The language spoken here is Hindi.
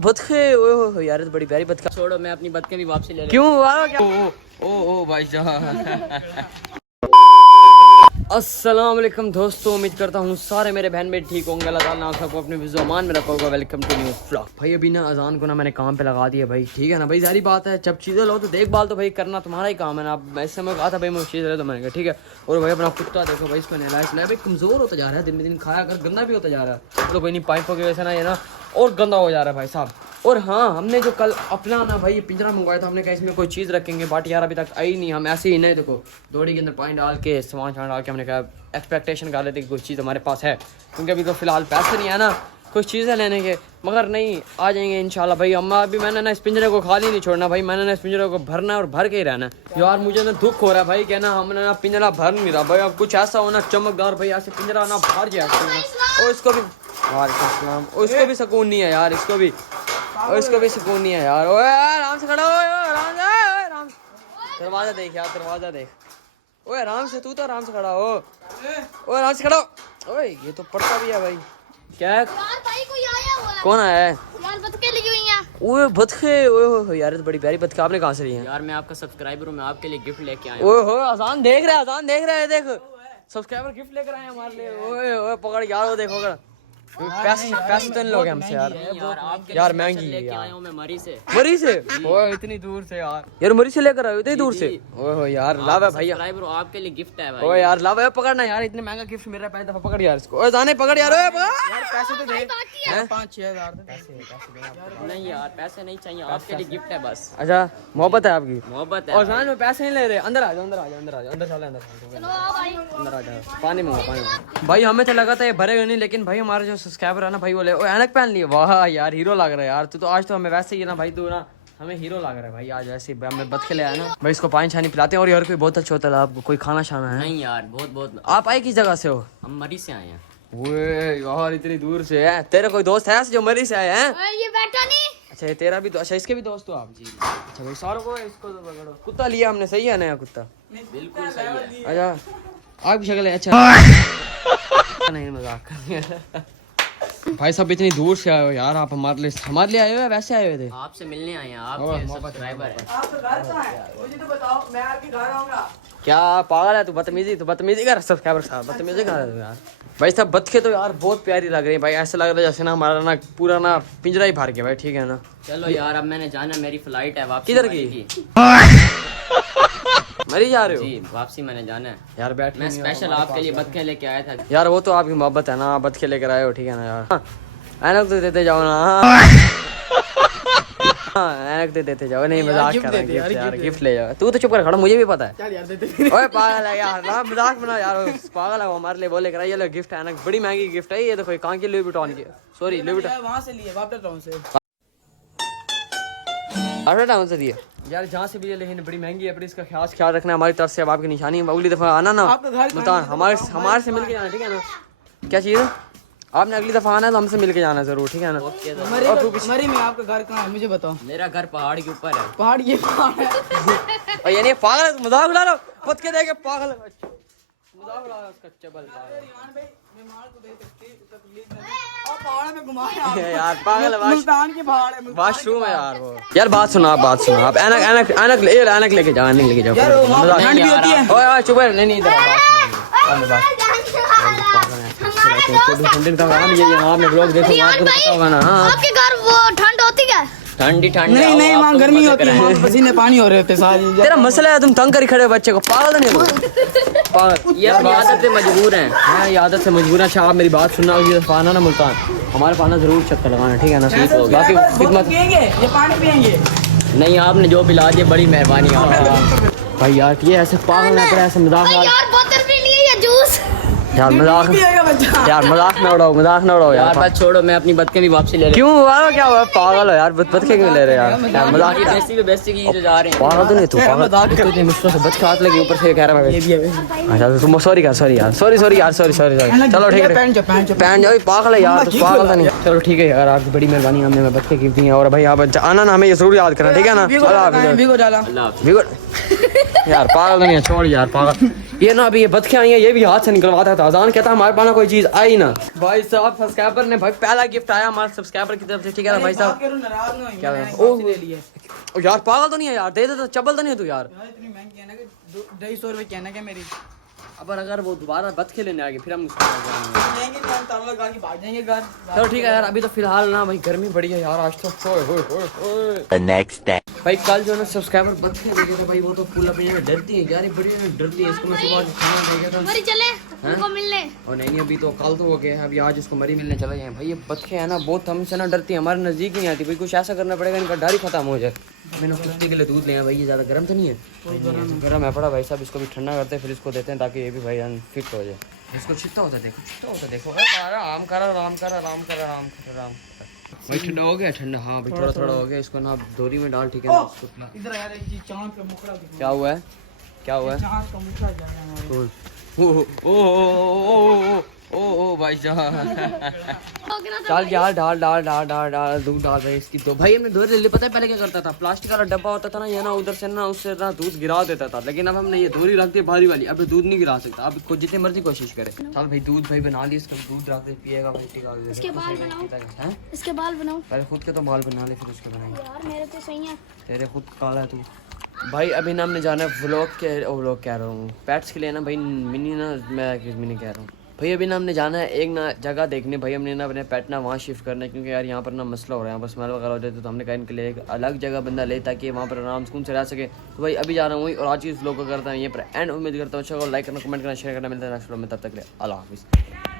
बतखे ओ यार बड़ी प्यारी बतखा। छोड़ो मैं अपनी बतखें भी वापसी ले क्यों क्या? ओ भाई साहब। अस्सलाम वालेकुम दोस्तों, उम्मीद करता हूँ सारे मेरे बहन बेटे ठीक होंगे। अल्लाह ताला आप सबको अपने विज़ुमान में रखा होगा। Welcome to new vlog. भाई अभी ना अजान को ना मैंने काम पे लगा दिया भाई, ठीक है ना भाई। सारी बात है, जब चीज़ें लो तो देखभाल तो भाई करना तुम्हारा ही काम है ना। अब ऐसे में कहा था भाई मैं चीज़ रहे तो मैंने कहा ठीक है। और भाई अपना कुत्ता देखो भाई, इसको नहलाया सुलाया भाई, कमज़ोर होता जा रहा है दिन ब दिन, खाया कर गंदा भी होता जा रहा है। तो कोई नहीं, पाइपों की वजह से ना ये ना और गंदा हो जा रहा है भाई साहब। और हाँ, हमने जो कल अपना ना भाई पिंजरा मंगवाया था, हमने कहा इसमें कोई चीज़ रखेंगे, बट यार अभी तक आई नहीं। हम ऐसे ही नहीं, देखो दौड़ी के अंदर पानी डाल के सामान डाल के हमने कहा एक्सपेक्टेशन कर लेते कि कुछ चीज़ हमारे पास है, क्योंकि अभी तो फिलहाल पैसे नहीं है ना कुछ चीज़ें लेने के। मगर नहीं, आ जाएंगे इंशाल्लाह भाई। अम्मा अभी मैंने ना इस पिंजरे को खाली नहीं छोड़ना भाई, मैंने ना इस पिंजरे को भरना और भर के ही रहना। यार मुझे ना दुख हो रहा है भाई, कहना हमने ना पिंजरा भर नहीं रहा भाई। अब कुछ ऐसा होना चमकदार भाई, ऐसे पिंजरा ना भर जाए और इसको भी और इसको भी सुकून नहीं है यार, इसको भी सुकून नहीं है यार। ओए आराम से खड़ा हो, आराम से। दरवाजा देख यार, दरवाजा देख। ओए आराम से, तू तो आराम से खड़ा हो। ओए आराम से खड़ा हो। ओए ये तो पड़ता भी है भाई। क्या है यार, भाई कोई आया हुआ है। कौन आया है यार? बतखे लगी हुई हैं। ओए बतखे, ओए यार तो बड़ी प्यारी बतखे, आपने कहां से ली हैं? यार मैं आपका सब्सक्राइबर हूं, मैं आपके लिए गिफ्ट लेके आया हूं। ओए हो आसान देख रहा है, देख सब्सक्राइबर गिफ्ट लेकर आए हमारे लिए। ओए ओए पकड़ यार, वो देखो अगर पैसे तो नहीं लोगे हमसे यार महंगी लेके आया हूं मैं मरी से। ओए इतनी दूर से यार मरी से लेकर आए हो इतनी दूर से। ओए यार लावा भैया, सब्सक्राइबर आपके लिए गिफ्ट है भाई। ओए यार लावा पकड़ना यार, इतने महंगा गिफ्ट मेरा पहली दफा पकड़ यार इसको। ओए जाने पकड़ यार। ओए यार पैसे तो दे, 5-6 हज़ार पैसे नहीं यार, पैसे नहीं चाहिए, आपके लिए गिफ्ट है बस। अच्छा मोहब्बत है आपकी, मोहब्बत है। और जान में पैसे नहीं ले रहे। अंदर आ जाओ, अंदर चलो अंदर आ जाओ। पानी मंगा भाई। हमें तो लगा था ये भरेगा नहीं, लेकिन भाई हमारे जो सब्सक्राइबर है ना भाई, बोले ऐनक पहन लिए। वाह यार हीरो लग रहा है यार तू तो। आज तो हमें वैसे ही ना भाई, तू ना हमें हीरो लग रहा है भाई आज। वैसे हमें बतखे ले आया ना भाई, इसको पानी छानी पिलाते हैं। और यार कोई बहुत अच्छा होता है आपको, कोई खाना शाना है? नहीं यार, बहुत आप आए किस जगह से हो? हम मरी से आए हैं। ओए यार इतनी दूर से है। तेरा कोई दोस्त है जो मरी से आए हैं? ये बैठा नहीं। अच्छा ये तेरा भी तो, अच्छा इसके भी दोस्त हो आप? जी अच्छा भाई सारों को इसको तो पकड़ो। कुत्ता लिया हमने, सही है नया कुत्ता? बिल्कुल सही है। अच्छा आपकी शक्ल है। अच्छा नहीं मजाक कर भाई साहब, इतनी दूर से आए हो यार आप हमारे लिए आए हो या वैसे आए हुए थे? आपसे मिलने आए हैं, आपके सब्सक्राइबर हैं। आपका घर कहाँ है मुझे तो बताओ, मैं आपके घर आऊंगा। क्या पागल है तू? बदतमीजी कर सब्सक्राइबर साहब, बदतमीजी कर रहे हो यार। भाई साहब बतखे तो यार बहुत प्यारी लग रही है भाई, ऐसा लग रहा है जैसे ना हमारा ना पूरा ना पिंजरा ही भर गया भाई, ठीक है ना। चलो यार अब मैंने जाना, मेरी फ्लाइट है वापसी। किधर की? मरी जा रहे हो? जी वापसी मैंने जाना है यार। बैठ, मैं स्पेशल आपके लिए बतखे लेके आया था यार। वो तो आपकी मोहब्बत है ना, बतखे लेकर आए हो, ठीक है ना यार। ऐनक तो देते जाओ ना। ऐनक तो देते जाओ। नहीं मजाक कर रहे हैं यार, गिफ्ट ले जाओ। तू तो चुप कर खड़ा, मुझे भी पता है ओए पागल है यार ना, मजाक बना यार। पागल है वो, हमारे लिए बोले कर ये लो गिफ्ट है, ऐनक बड़ी महंगी गिफ्ट है ये। देखो कहाँ की, लुई विटॉन की, सॉरी लुई विटॉन वहां से लिए वापस टाउन से, आफ्टर टाउन से दिए यार, जहाँ से भी है, लेकिन बड़ी महंगी है। पर इसका ख्याल रखना हमारी तरफ से, अब आपकी निशानी है। अगली दफा आना ना, बता हमारे से मिलके जाना, ठीक है ना। क्या चाहिए? आपने अगली दफा आना है तो हमसे मिलके जाना जरूर, ठीक है ना। मरी में आपका घर कहाँ है मुझे बताओ? मेरा घर पहाड़ के ऊपर है। पहाड़ ये पहाड़ है। और ये नहीं पागल है, मजाक उड़ा रहा हो, पत के देखे पागल है, मजाक उड़ा रहा है उसका चबल पहाड़ में घुमा यार। पागल है, मुल्तान की पहाड़ है, वाशरूम है यार वो। यार बात सुनो आप ऐनक लेके जाओ, ऐनक लेके जाओ। ओए चुप रह, नहीं इधर आपने ब्लॉग देखो, आपको पता होगा ना। आपके घर वो ठंड होती है? ठंडी नहीं वहाँ गर्मी होती है, पसीने पानी हो रहे थे सारी। तेरा मसला है तुम तंग कर खड़े हो बच्चे को, पागल नहीं हो? पागल ये अपनी आदत से मजबूर हैं। हाँ ये आदत से मजबूर है। अच्छा आप मेरी बात सुनना, पाना ना मुल्तान हमारे पाना जरूर चक्कर लगाना, ठीक है ना। बाकी खिदमत ये पानी पियेंगे नहीं, आपने जो पिला दिया बड़ी मेहरबानी भाई यार। ये ऐसे पागल ना करे, ऐसे मजाक यार बोतल भी नहीं है जूस। यार मजाक ना उड़ाओ यार। बस छोड़ो, मैं अपनी बतखें भी वापसी ले रहा हूं। क्यों हुआ? क्या हुआ? पागल हो यार, बतखे क्यों ले रहे यार? मजाक बेइज्जती की जा रहे हैं। पागल तो नहीं तू, पागल इतनी मुश्किल से बतखे हाथ लगे ऊपर से कह रहा है। अच्छा तुम सॉरी यार, सॉरी। चलो ठीक है, पहन जाओ। पागल है यार, पागल तो नहीं। चलो ठीक है यार, आपकी बड़ी मेहरबानी, हमने बतखे गिफ्ट दी है। और भाई आप आना ना, हमें ये जरूर याद करना, ठीक है ना। अल्लाह हाफिज़। यार पागल नहीं है, छोड़ यार पागल। ये ना अभी ये बतखे आई हैं, ये भी हाथ से निकलवाता था। अजान कहता हमारे पास ना कोई चीज आई ना। भाई साहब सब्सक्राइबर ने भाई पहला गिफ्ट आया हमारे सब्सक्राइबर की तरफ से, ठीक है ना भाई साहब। क्या ले लिए यार पागल तो नहीं है यार, दे दे तो चबल तो नहीं है तू यार। इतनी महंगी है ना कि 250 रुपए कहना क्या मेरी अब अगर वो दोबारा बतखे लेने आ गए फिर हम उसको लेंगे नहीं, हम ताला लगा के भाग जाएंगे घर। चलो ठीक है यार, अभी तो फिलहाल ना भाई गर्मी बड़ी है यार आज तो। The next day. भाई कल जो है ना सब्सक्राइबर बतखे देखे थे भाई, वो तो फूल अपनी जगह डरती है यार, ये बड़ी डरती है। इसको मैं सुबह खाना दे गया था मरी चले उनको मिलने। और नहीं अभी तो कल तो हो गया है, अभी आज इसको मरी मिलने चले जाए। भाई ये बतखे है ना बहुत हमसे ना डरती है, हमारे नज़दीक नहीं आती भाई। कुछ ऐसा करना पड़ेगा इनका डर ही खत्म हो जाए। मैंने कुत्ते के लिए दूध लिया भाई, ये ज़्यादा गर्म तो नहीं है, गर्म है पड़ा भाई साहब। इसको भी ठंडा करते हैं फिर इसको देते हैं ताकि ये भी भाई फिट हो जाए। इसको छिट्टा होता देखो, छिट्टा होता देखो। आराम कर आराम कर आराम कर आराम कर आराम कर। भाई ठंडा हो गया, ठंडा हाँ भाई थोड़ा थोड़ा हो गया। इसको ना दोरी में डाल, ठीक है ना। इसको पिला। इधर यार एक चीज चांद का मुखड़ा दिखा। क्या हुआ है, क्या हुआ है? चांद का मुखड़ा जाएगा हमारे। ओ भाई साहब चल यार डाल डाल डाल डाल डाल दूध डाल रहे इसकी। तो भाई हमने दूध ले ली। पता है पहले क्या करता था, प्लास्टिक वाला डब्बा होता था ना, ये ना उधर से ना उससे ना दूध गिरा देता था। लेकिन अब हमने ये दूरी रख दी भारी वाली, अब दूध नहीं गिरा सकता। अब को जितनी मर्जी कोशिश करे। चल भाई दूध भाई बना ली, इसका दूध रख दे पिएगा भाई। ठीक है इसके बाल बनाओ, इसके बाल बनाओ। पहले खुद के तो बाल बना ले फिर उसके बनाएंगे। यार मेरे तो सही है। तेरे खुद काला है तू। भाई अभी ना हमने जाना है व्लॉग कह रहा हूँ पेट्स के लिए ना भाई, मिनी ना मैं मिनी कह रहा हूँ भाई। अभी ना हमने जाना है एक ना जगह देखने भाई, हमने ना अपने पेट ना वहाँ शिफ्ट करना है क्योंकि यार यहाँ पर ना मसला हो रहा है, यहाँ पर स्मेल वगैरह हो जाती है। तो हमने कहा इनके लिए एक अलग जगह बंदा ले ताकि वहाँ पर आराम सुकून से रह सके। तो भाई अभी जा रहा हूँ और आज इस व्लॉग को करता हूँ ये पर एंड। उम्मीद करता हूँ अच्छा लाइक करना, कमेंट करना, शेयर करना। मिलता है नेक्स्ट व्लॉग में, तब तक के लिए अल्लाह हाफिज़।